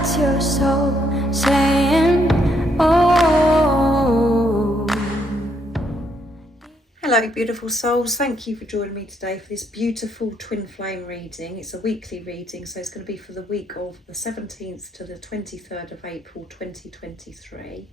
That's your soul saying, oh. Hello beautiful souls, thank you for joining me today for this beautiful twin flame reading. It's a weekly reading, so it's going to be for the week of the 17th to the 23rd of April 2023.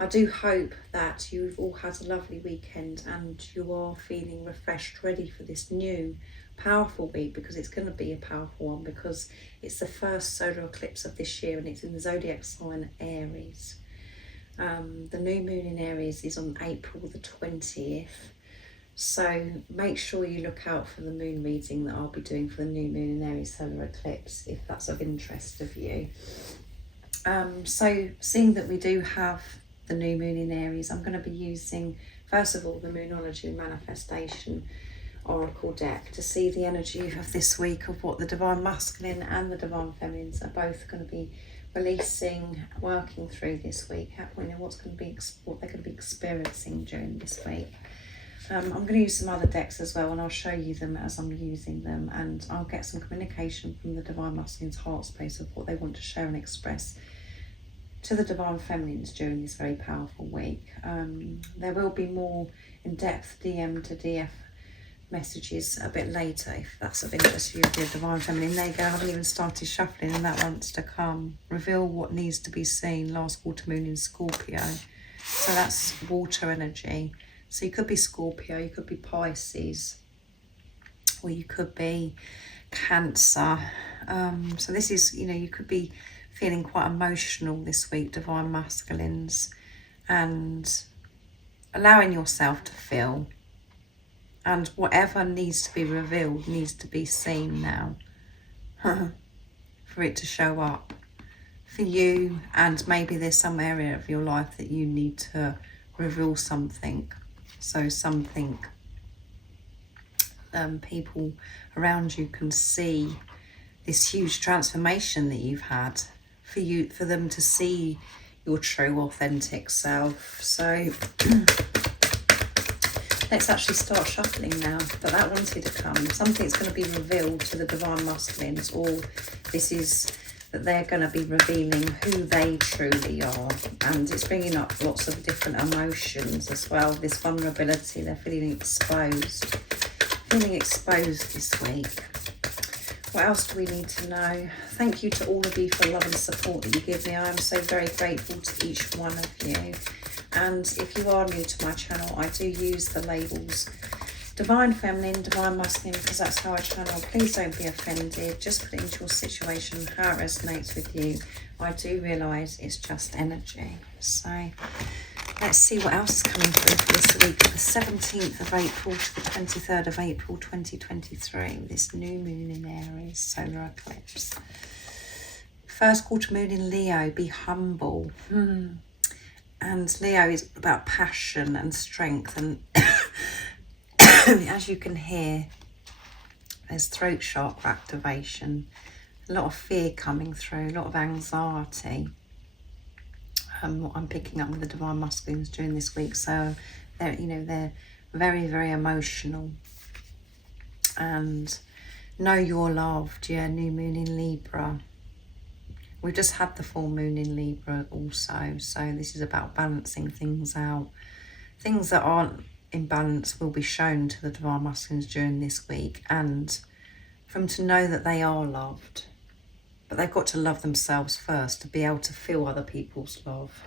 I do hope that you've all had a lovely weekend and you are feeling refreshed, ready for this new powerful week, because it's going to be a powerful one because it's the first solar eclipse of this year and it's in the zodiac sign Aries. The new moon in Aries is on April the 20th, so make sure you look out for the moon reading that I'll be doing for the new moon in Aries solar eclipse if that's of interest of you. So seeing that we do have the new moon in Aries, I'm going to be using first of all the Moonology Manifestation Oracle deck to see the energy of this week of what the Divine Masculine and the Divine Feminines are both going to be releasing, working through this week. What they're going to be experiencing during this week. I'm going to use some other decks as well, and I'll show you them as I'm using them, and I'll get some communication from the Divine Masculine's heart space of what they want to share and express to the Divine Feminines during this very powerful week. There will be more in-depth DM to DF messages a bit later if that's of interest to you, the Divine Feminine. There you go, I haven't even started shuffling and that wants to come. Reveal what needs to be seen, last water moon in Scorpio. So that's water energy. So you could be Scorpio, you could be Pisces, or you could be Cancer. So this is, you could be feeling quite emotional this week, Divine Masculines, and allowing yourself to feel, and whatever needs to be revealed needs to be seen now for it to show up for you. And maybe there's some area of your life that you need to reveal something, so something people around you can see this huge transformation that you've had, for them to see your true authentic self. So let's actually start shuffling now, but that wanted to come. Something's going to be revealed to the Divine Masculines, or this is that they're going to be revealing who they truly are, and it's bringing up lots of different emotions as well. This vulnerability, they're feeling exposed this week. What else do we need to know? Thank you to all of you for love and support that you give me. I am so very grateful to each one of you. And if you are new to my channel, I do use the labels Divine Feminine, Divine Masculine, because that's how I channel. Please don't be offended. Just put it into your situation, how it resonates with you. I do realise it's just energy. So let's see what else is coming through for this week, the 17th of April to the 23rd of April 2023, this new moon in Aries solar eclipse. First quarter moon in Leo, be humble. And Leo is about passion and strength, and as you can hear, there's throat chakra activation, a lot of fear coming through, a lot of anxiety. What I'm picking up with the Divine Masculines during this week. So they're very, very emotional. And know you're loved. Yeah, new moon in Libra. We've just had the full moon in Libra also. So this is about balancing things out. Things that aren't in balance will be shown to the Divine Masculines during this week, and for them to know that they are loved. But they've got to love themselves first to be able to feel other people's love.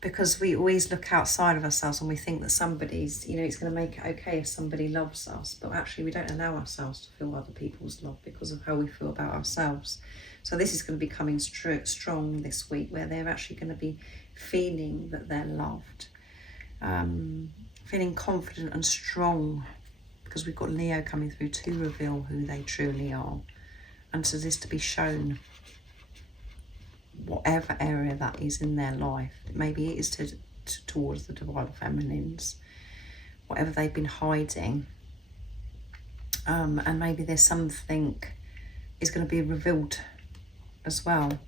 Because we always look outside of ourselves and we think that somebody's, it's going to make it okay if somebody loves us. But actually we don't allow ourselves to feel other people's love because of how we feel about ourselves. So this is going to be coming strong this week, where they're actually going to be feeling that they're loved. Feeling confident and strong, because we've got Leo coming through to reveal who they truly are. And so this to be shown, whatever area that is in their life. Maybe it is towards the Divine Feminines, whatever they've been hiding. And maybe there's something is going to be revealed as well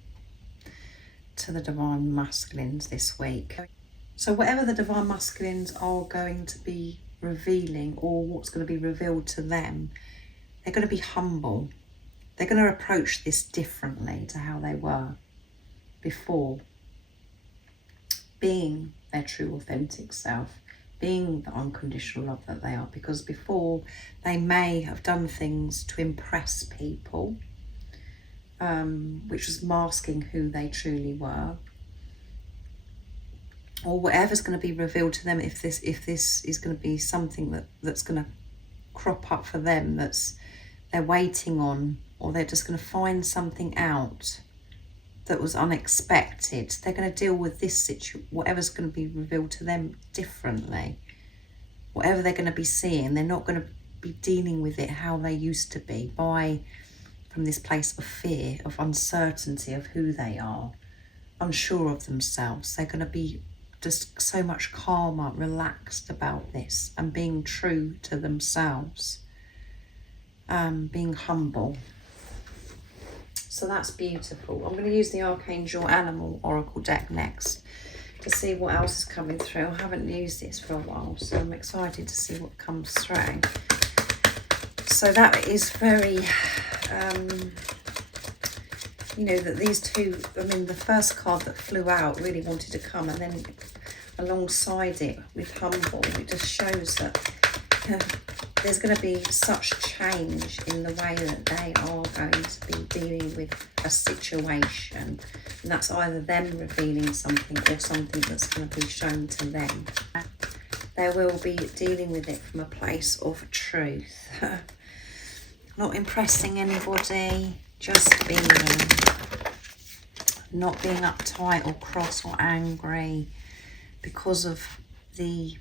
to the Divine Masculines this week. So whatever the Divine Masculines are going to be revealing, or what's going to be revealed to them, they're going to be humble. they're going to approach this differently to how they were before, being their true authentic self, being the unconditional love that they are. Because before, they may have done things to impress people, which was masking who they truly were, or whatever's going to be revealed to them. If this is going to be something that's going to crop up for them, that's they're waiting on, or they're just going to find something out that was unexpected, they're going to deal with this whatever's going to be revealed to them differently. Whatever they're going to be seeing, they're not going to be dealing with it how they used to be, from this place of fear, of uncertainty of who they are, unsure of themselves. They're going to be just so much calmer, relaxed about this, and being true to themselves, being humble. So that's beautiful. I'm going to use the Archangel Animal Oracle deck next to see what else is coming through. I haven't used this for a while, so I'm excited to see what comes through. So that is very, that these two, the first card that flew out really wanted to come, and then alongside it with humble, it just shows that there's going to be such change in the way that they are going to be dealing with a situation, and that's either them revealing something or something that's going to be shown to them. They will be dealing with it from a place of truth, not impressing anybody, just being, not being uptight or cross or angry because of the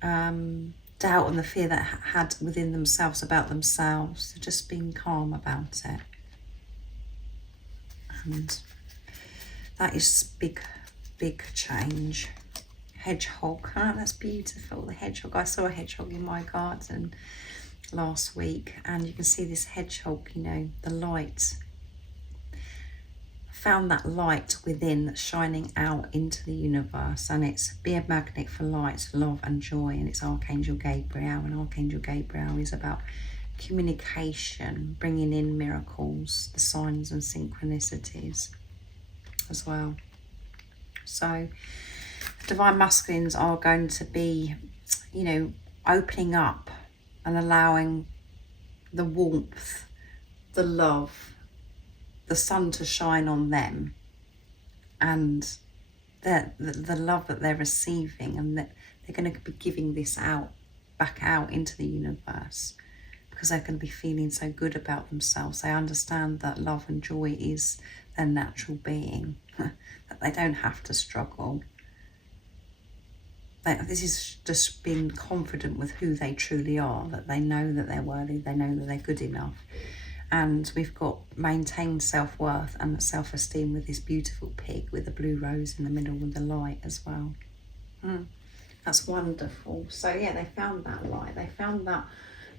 doubt and the fear that had within themselves about themselves. Just being calm about it. And that is big change. Hedgehog, that's beautiful. The hedgehog, I saw a hedgehog in my garden last week, and you can see this hedgehog, the light. Found that light within that's shining out into the universe, and it's be a magnet for light, love and joy, and it's Archangel Gabriel. And Archangel Gabriel is about communication, bringing in miracles, the signs and synchronicities as well. So divine masculines are going to be, opening up and allowing the warmth, the love, the sun to shine on them, and the love that they're receiving, and that they're going to be giving this back out into the universe, because they're going to be feeling so good about themselves. They understand that love and joy is their natural being, that they don't have to struggle. This is just being confident with who they truly are, that they know that they're worthy, they know that they're good enough. And we've got maintained self-worth and self-esteem with this beautiful pig with the blue rose in the middle with the light as well. That's wonderful. So yeah, they found that light. They found that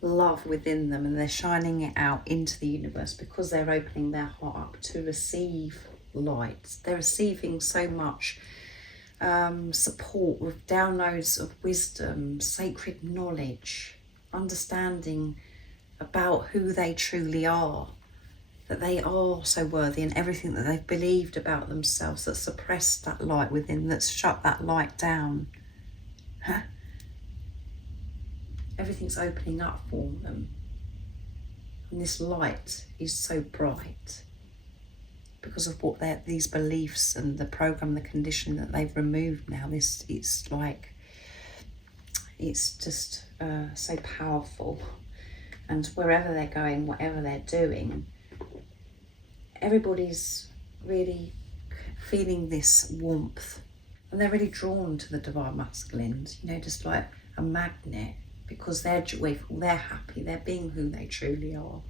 love within them, and they're shining it out into the universe because they're opening their heart up to receive light. They're receiving so much support with downloads of wisdom, sacred knowledge, understanding about who they truly are, that they are so worthy, and everything that they've believed about themselves that suppressed that light within, that's shut that light down. Everything's opening up for them, and this light is so bright because of what these beliefs and the program, the condition that they've removed now. It's just so powerful. And wherever they're going, whatever they're doing, everybody's really feeling this warmth, and they're really drawn to the divine masculines, just like a magnet, because they're joyful, they're happy, they're being who they truly are.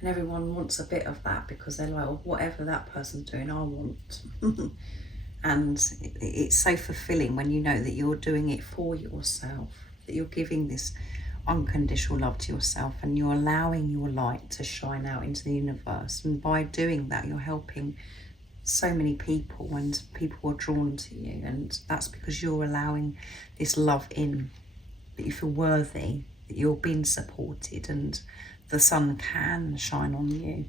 And everyone wants a bit of that, because they're like, whatever that person's doing, I want. And it's so fulfilling when you know that you're doing it for yourself, that you're giving this unconditional love to yourself, and you're allowing your light to shine out into the universe. And by doing that, you're helping so many people, and people are drawn to you, and that's because you're allowing this love in, that you feel worthy, that you're being supported, and the sun can shine on you.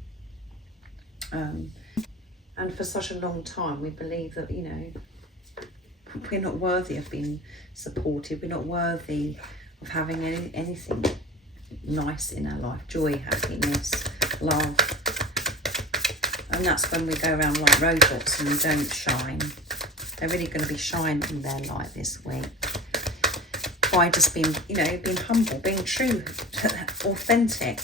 And for such a long time, we believe that, you know, we're not worthy of being supported. We're not worthy of having anything nice in our life. Joy, happiness, love. And that's when we go around like robots and we don't shine. They're really going to be shining their light this week. By just being, you know, being humble, being true, authentic.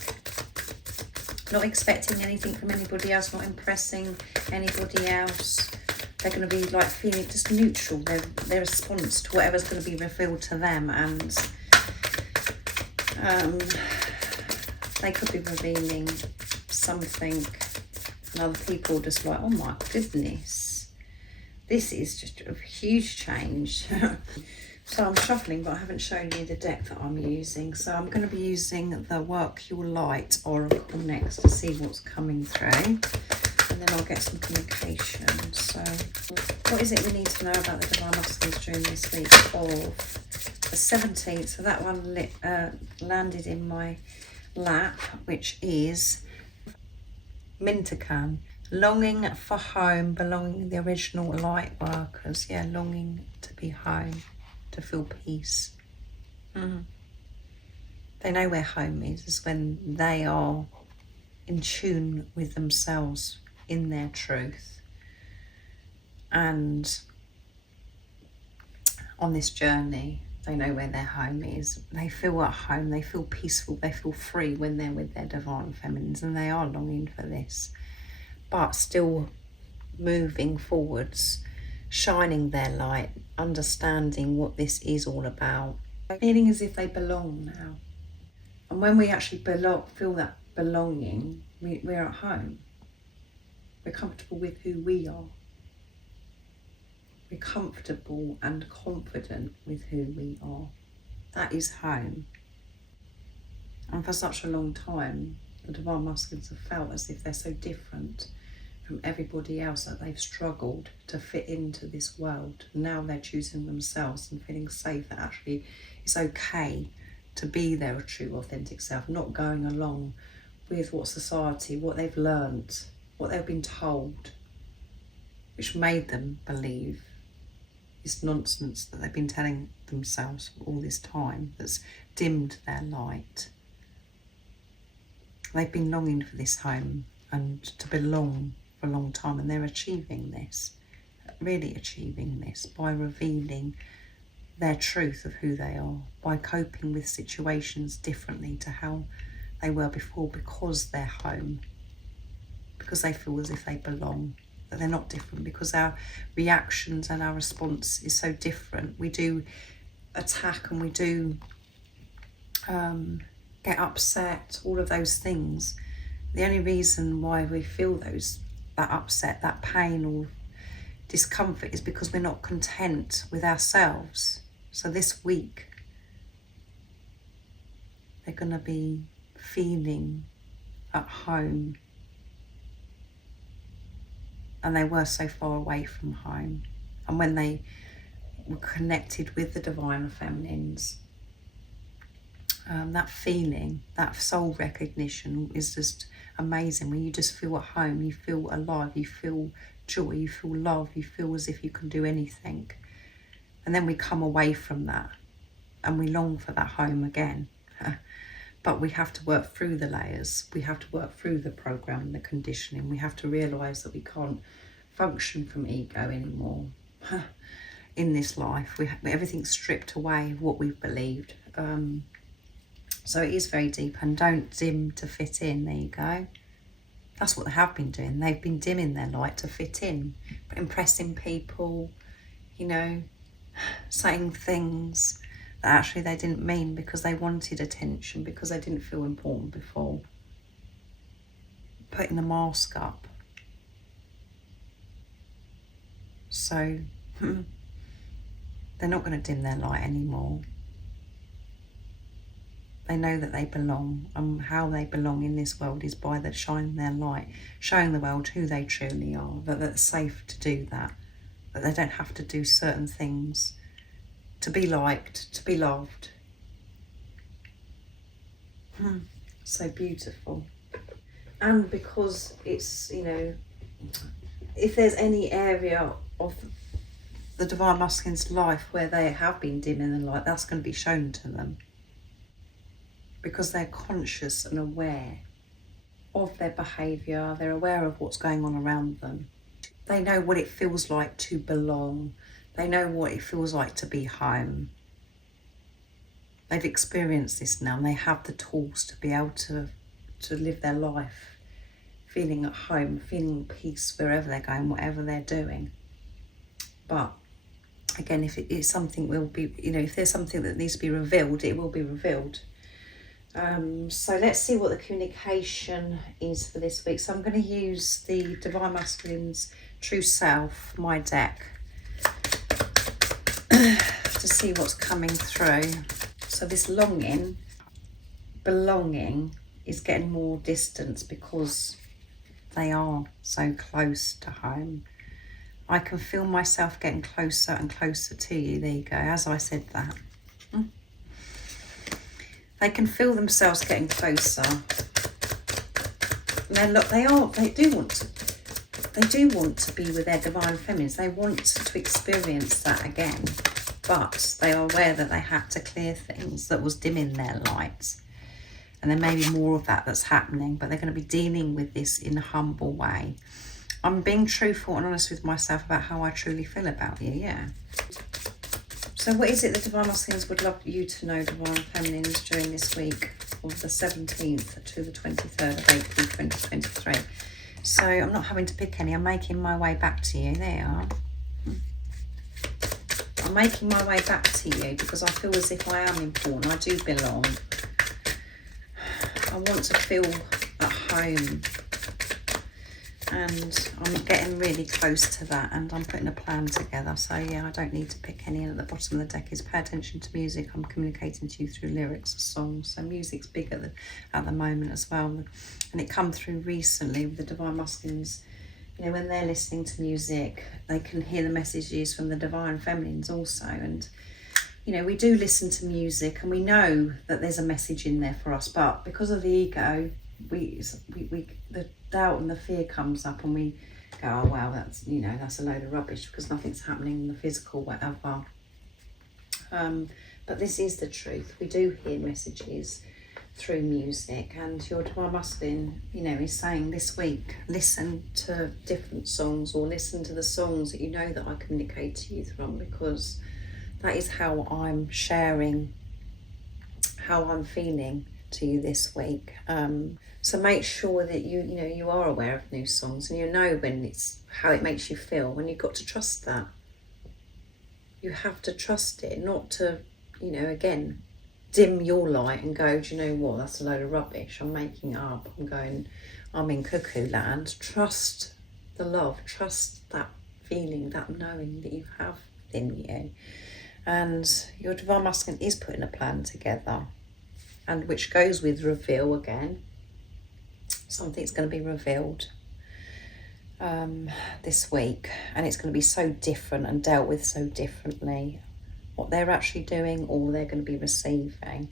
Not expecting anything from anybody else, not impressing anybody else. They're going to be like feeling just neutral. Their response to whatever's going to be revealed to them, and they could be revealing something, and other people just like, oh my goodness, this is just a huge change. So I'm shuffling, but I haven't shown you the deck that I'm using. So I'm going to be using the Work Your Light Oracle next to see what's coming through. And then I'll get some communication. So what is it we need to know about the Divine Masculines during this week of the 17th? So that one landed in my lap, which is Mintakan. Longing for home, belonging, the original light workers. Yeah, longing to be home, to feel peace. They know where home is when they are in tune with themselves, in their truth. And on this journey, they know where their home is. They feel at home, they feel peaceful, they feel free when they're with their divine feminines, and they are longing for this, but still moving forwards, shining their light, understanding what this is all about, feeling as if they belong now. And when we actually feel that belonging, we're at home. We're comfortable with who we are. We're comfortable and confident with who we are. That is home. And for such a long time, the Divine Masculines have felt as if they're so different from everybody else, that they've struggled to fit into this world. Now they're choosing themselves and feeling safe, that actually it's okay to be their true authentic self, not going along with what society, what they've learnt, what they've been told, which made them believe this nonsense that they've been telling themselves all this time, that's dimmed their light. They've been longing for this home and to belong for a long time, and they're achieving this, really achieving this, by revealing their truth of who they are, by coping with situations differently to how they were before, because they're home, because they feel as if they belong, that they're not different, because our reactions and our response is so different. We do attack and we do get upset, all of those things. The only reason why we feel that upset, that pain or discomfort is because we're not content with ourselves. So this week, they're going to be feeling at home. And they were so far away from home. And when they were connected with the Divine Feminines, that feeling, that soul recognition is just amazing. When you just feel at home, you feel alive, you feel joy, you feel love, you feel as if you can do anything. And then we come away from that and we long for that home again. But we have to work through the layers. We have to work through the programming, the conditioning. We have to realise that we can't function from ego anymore in this life. Everything's stripped away of what we've believed. So it is very deep, and don't dim to fit in. There you go. That's what they have been doing. They've been dimming their light to fit in, but impressing people, you know, saying things that actually they didn't mean because they wanted attention, because they didn't feel important before. Putting the mask up. So they're not going to dim their light anymore. They know that they belong, and how they belong in this world is by the shining their light, showing the world who they truly are, that it's safe to do that they don't have to do certain things to be liked, to be loved. So beautiful. And because it's, you know, if there's any area of the Divine Masculine's life where they have been dimming the light, that's going to be shown to them. Because they're conscious and aware of their behaviour, they're aware of what's going on around them. They know what it feels like to belong. They know what it feels like to be home. They've experienced this now and they have the tools to be able to live their life feeling at home, feeling peace wherever they're going, whatever they're doing. But again, if it is something will be, you know, if there's something that needs to be revealed, it will be revealed. So let's see what the communication is for this week. So I'm going to use the Divine Masculine's True Self, my deck, to see what's coming through. So this longing, belonging, is getting more distance because they are so close to home. I can feel myself getting closer and closer to you. There you go, as I said that. They can feel themselves getting closer. And they do want to be with their divine feminines. They want to experience that again. But they are aware that they had to clear things that was dimming their light. And there may be more of that that's happening, but they're going to be dealing with this in a humble way. I'm being truthful and honest with myself about how I truly feel about you, yeah. So what is it the Divine Masculines would love you to know, Divine Feminines, during this week of the 17th to the 23rd of April 2023? So I'm not having to pick any. I'm making my way back to you. There you are. I'm making my way back to you because I feel as if I am important. I do belong. I want to feel at home. And I'm getting really close to that, and I'm putting a plan together. So yeah, I don't need to pick any. And at the bottom of the deck is pay attention to music. I'm communicating to you through lyrics of songs. So music's big at the moment as well. And it come through recently with the Divine Masculines. You know, when they're listening to music, they can hear the messages from the Divine Feminines also. And you know, we do listen to music and we know that there's a message in there for us, but because of the ego, the doubt and the fear comes up and we go, oh wow, that's, you know, that's a load of rubbish because nothing's happening in the physical, whatever. But this is the truth. We do hear messages through music, and your Divine Masculine, you know, is saying this week, listen to different songs, or listen to the songs that you know that I communicate to you from, because that is how I'm sharing how I'm feeling to you this week. So make sure that you are aware of new songs, and you know when it's how it makes you feel. When you've got to trust that, you have to trust it, not to, you know, again, dim your light and go, do you know what? That's a load of rubbish. I'm making it up. I'm in cuckoo land. Trust the love. Trust that feeling, that knowing that you have within you. And your Divine Masculine is putting a plan together, and which goes with reveal again. Something's going to be revealed this week, and it's going to be so different and dealt with so differently. What they're actually doing, or they're going to be receiving,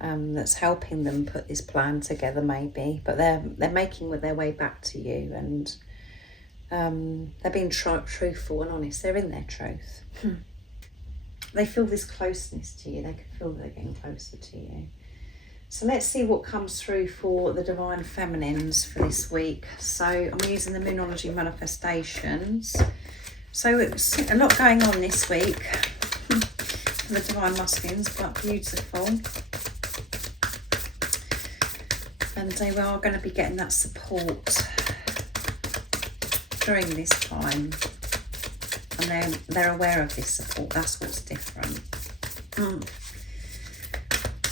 that's helping them put this plan together, maybe. But they're making their way back to you, and they're being truthful and honest. They're in their truth. They feel this closeness to you. They can feel that they're getting closer to you. So let's see what comes through for the Divine Feminines for this week. So I'm using the Moonology Manifestations. So it's a lot going on this week for the Divine Masculines, but beautiful. And they are going to be getting that support during this time. And they're aware of this support. That's what's different.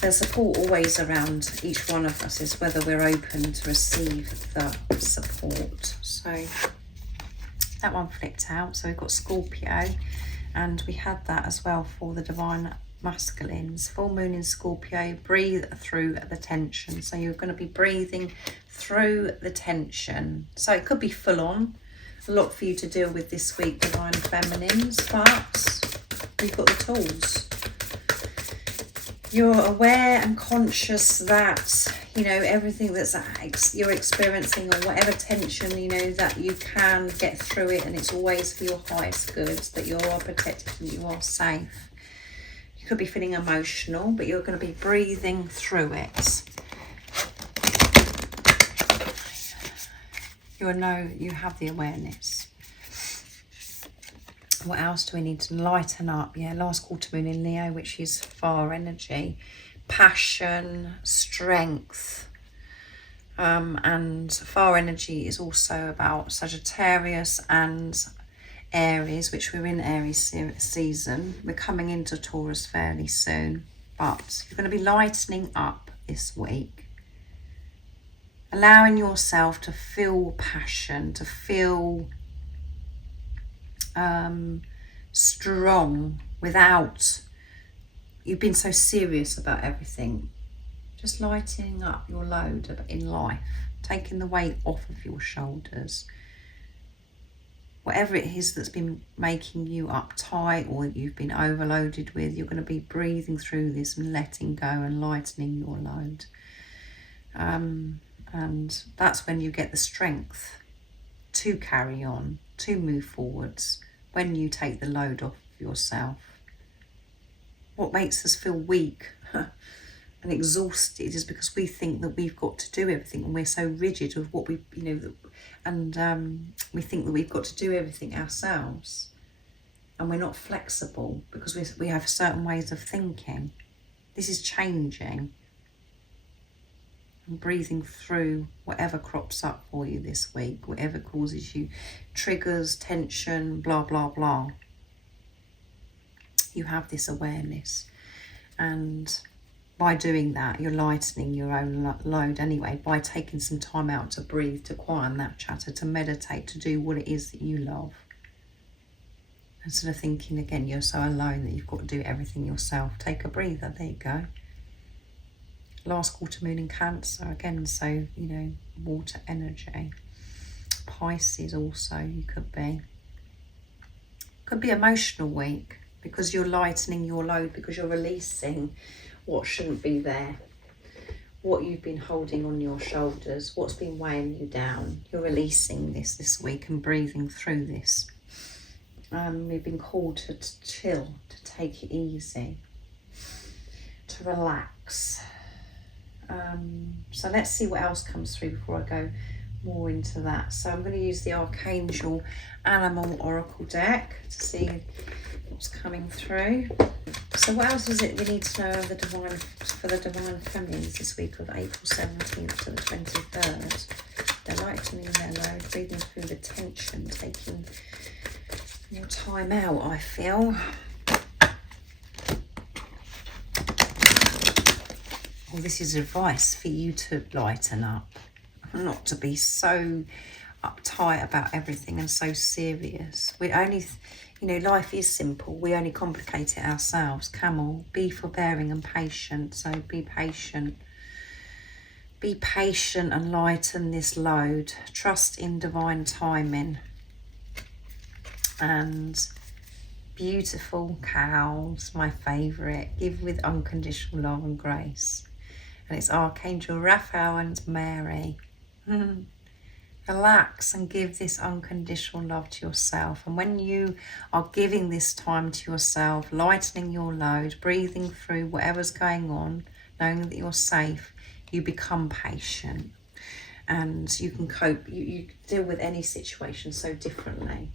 There's support always around each one of us, is whether we're open to receive the support. So that one flipped out. So we've got Scorpio, and we had that as well for the Divine Masculines. Full moon in Scorpio, breathe through the tension. So you're going to be breathing through the tension. So it could be full on. A lot for you to deal with this week, Divine Feminines, but we've got the tools. You're aware and conscious that, you know, everything that's you're experiencing, or whatever tension, you know, that you can get through it, and it's always for your highest good, that you are protected and you are safe. You could be feeling emotional, but you're going to be breathing through it. You have the awareness. What else do we need to lighten up? Yeah, last quarter moon in Leo, which is fire energy, passion, strength. And fire energy is also about Sagittarius and Aries, which we're in Aries season. We're coming into Taurus fairly soon, but you're going to be lightening up this week. Allowing yourself to feel passion, to feel strong without you've been so serious about everything. Just lightening up your load in life, taking the weight off of your shoulders. Whatever it is that's been making you uptight or you've been overloaded with, you're going to be breathing through this and letting go and lightening your load. And that's when you get the strength to carry on, to move forwards, when you take the load off yourself. What makes us feel weak and exhausted is because we think that we've got to do everything, and we're so rigid of what we, you know, and we think that we've got to do everything ourselves, and we're not flexible because we have certain ways of thinking. This is changing and breathing through whatever crops up for you this week, whatever causes you triggers, tension, blah, blah, blah. You have this awareness, and by doing that, you're lightening your own load anyway, by taking some time out to breathe, to quieten that chatter, to meditate, to do what it is that you love. Instead of thinking, again, you're so alone that you've got to do everything yourself. Take a breather, there you go. Last quarter moon in Cancer, again, so, you know, water energy. Pisces also, you could be. Could be emotional week, because you're lightening your load, because you're releasing what shouldn't be there, what you've been holding on your shoulders, what's been weighing you down. You're releasing this week and breathing through this. We've been called to chill, to take it easy, to relax. So let's see what else comes through before I go more into that. So I'm going to use the Archangel Animal Oracle deck to see what's coming through. So what else is it we need to know of for the Divine Feminines this week of April 17th to the 23rd? They're lightening their load, breathing through the tension, taking more time out, I feel. Well, this is advice for you to lighten up, not to be so uptight about everything and so serious. We only, you know, life is simple. We only complicate it ourselves. Camel, be forbearing and patient. So be patient. Be patient and lighten this load. Trust in divine timing. And beautiful cows, my favourite. Give with unconditional love and grace. And it's Archangel Raphael and Mary. Relax and give this unconditional love to yourself. And when you are giving this time to yourself, lightening your load, breathing through whatever's going on, knowing that you're safe, you become patient. And you can cope, you deal with any situation so differently.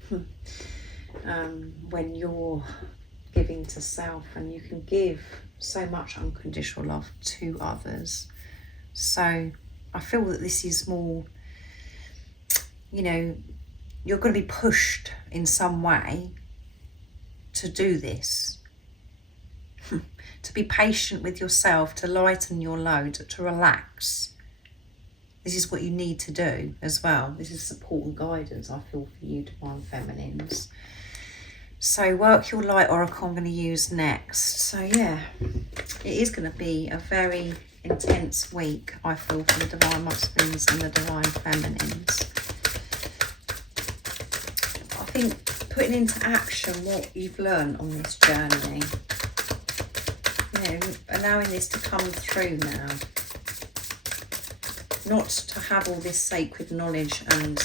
When you're giving to self, and you can give so much unconditional love to others. So I feel that this is more, you know, you're going to be pushed in some way to do this. To be patient with yourself, to lighten your load, to relax. This is what you need to do as well. This is support and guidance, I feel, for you Divine Feminines. So work your light oracle I'm going to use next. So yeah, it is going to be a very intense week, I feel, for the Divine Masculines and the Divine Feminines. I think putting into action what you've learned on this journey. allowing this to come through now. Not to have all this sacred knowledge and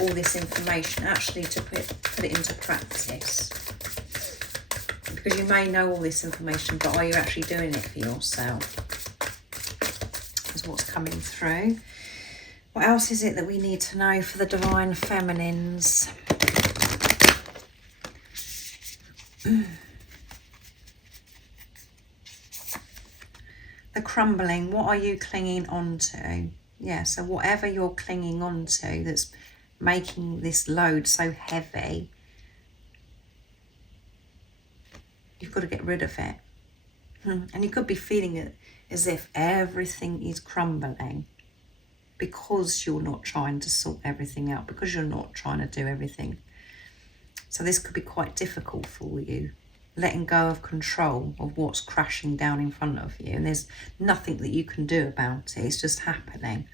all this information, actually to put it into practice. Because you may know all this information, but are you actually doing it for yourself? Is what's coming through. What else is it that we need to know for the Divine Feminines? The crumbling. What are you clinging on to? Yeah, so whatever you're clinging on to that's making this load so heavy, you've got to get rid of it. And you could be feeling it as if everything is crumbling because you're not trying to sort everything out, because you're not trying to do everything. So this could be quite difficult for you, letting go of control of what's crashing down in front of you. And there's nothing that you can do about it. It's just happening.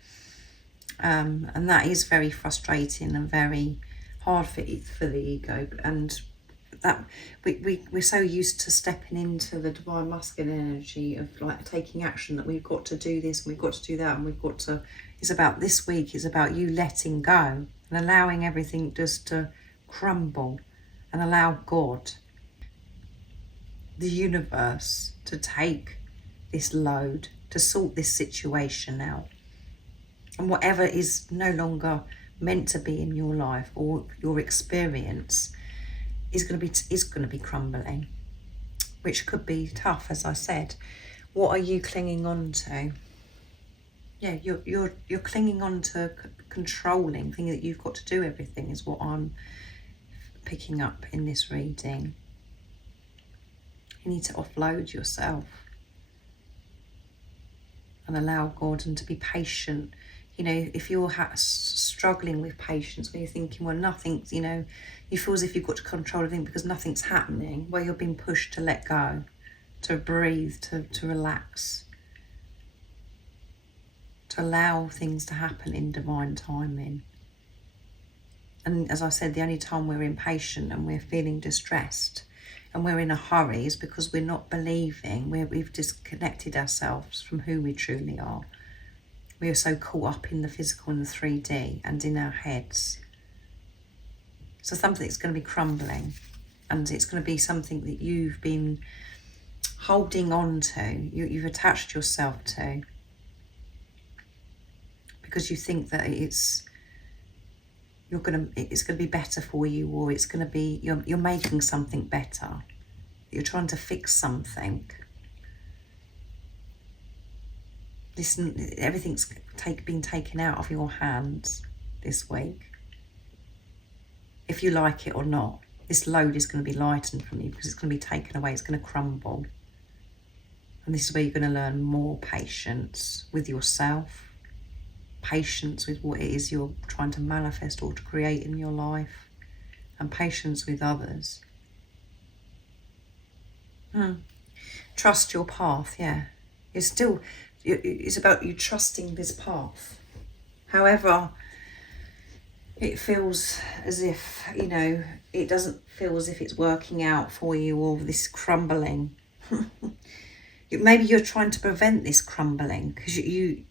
And that is very frustrating and very hard for the ego. And that we're so used to stepping into the divine masculine energy of like taking action, that we've got to do this and we've got to do that and we've got to, it's about this week is about you letting go and allowing everything just to crumble, and allow God, the universe, to take this load, to sort this situation out. And whatever is no longer meant to be in your life or your experience is going to be crumbling, which could be tough, as I said. What are you clinging on to? Yeah, you're clinging on to controlling, thinking that you've got to do everything, is what I'm picking up in this reading. You need to offload yourself and allow God, and to be patient. You know, if you're struggling with patience, when you're thinking, well, nothing's, you know, you feel as if you've got to control everything because nothing's happening, well, you're being pushed to let go, to breathe, to relax, to allow things to happen in divine timing. And as I said, the only time we're impatient and we're feeling distressed and we're in a hurry is because we're not believing, we've disconnected ourselves from who we truly are. We are so caught up in the physical and the 3D and in our heads. So something's going to be crumbling, and it's going to be something that you've been holding on to, you've attached yourself to, because you think that it's going to be better for you, or it's going to be, you're making something better. You're trying to fix something. Listen, everything's been taken out of your hands this week. If you like it or not, this load is going to be lightened from you, because it's going to be taken away. It's going to crumble. And this is where you're going to learn more patience with yourself, patience with what it is you're trying to manifest or to create in your life, and patience with others. Trust your path, yeah. It's about you trusting this path. However, it feels as if, you know, it doesn't feel as if it's working out for you, or this crumbling. Maybe you're trying to prevent this crumbling because you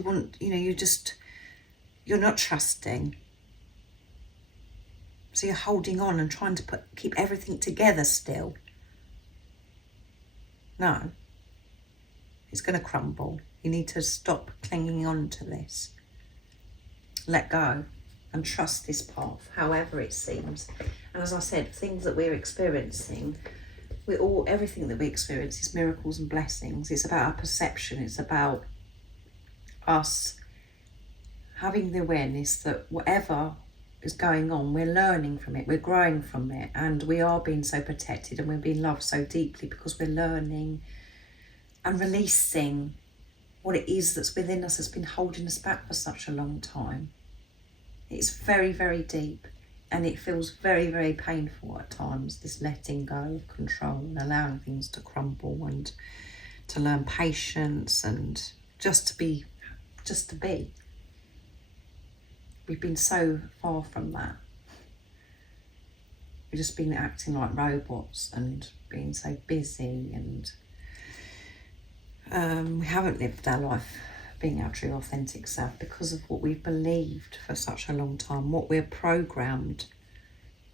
want, you know, you're not trusting. So you're holding on and trying to keep everything together still. No. It's going to crumble. You need to stop clinging on to this. Let go and trust this path, however it seems. And as I said, things that we're experiencing, everything that we experience is miracles and blessings. It's about our perception. It's about us having the awareness that whatever is going on, we're learning from it, we're growing from it, and we are being so protected, and we're being loved so deeply because we're learning and releasing what it is that's within us, that's been holding us back for such a long time. It's very, very deep, and it feels very, very painful at times, this letting go of control and allowing things to crumble, and to learn patience and just to be. We've been so far from that. We've just been acting like robots and being so busy, and We haven't lived our life being our true authentic self because of what we've believed for such a long time, what we're programmed,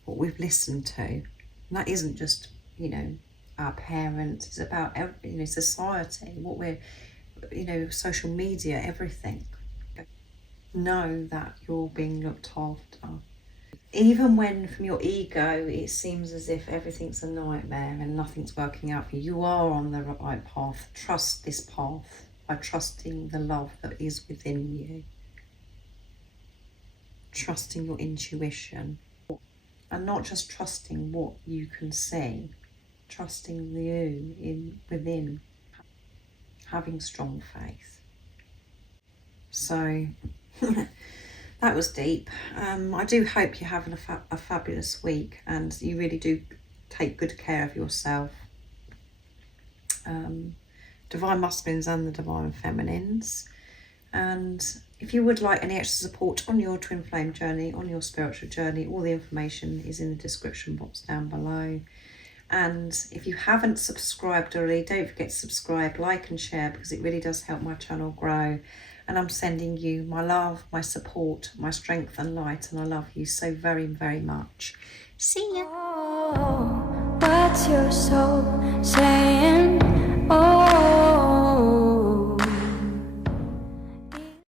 what we've listened to. And that isn't just, you know, our parents, it's about, you know, society, what we're, you know, social media, everything. Know that you're being looked after. Even when from your ego it seems as if everything's a nightmare and nothing's working out for you, you are on the right path. Trust this path by trusting the love that is within you. Trusting your intuition. And not just trusting what you can see. Trusting you within. Having strong faith. So that was deep. I do hope you're having a fabulous week and you really do take good care of yourself. Divine Masculines and the Divine Feminines. And if you would like any extra support on your twin flame journey, on your spiritual journey, all the information is in the description box down below. And if you haven't subscribed already, don't forget to subscribe, like and share, because it really does help my channel grow. And I'm sending you my love, my support, my strength and light, and I love you so very, very much. See ya. Oh, what's your soul saying? Oh.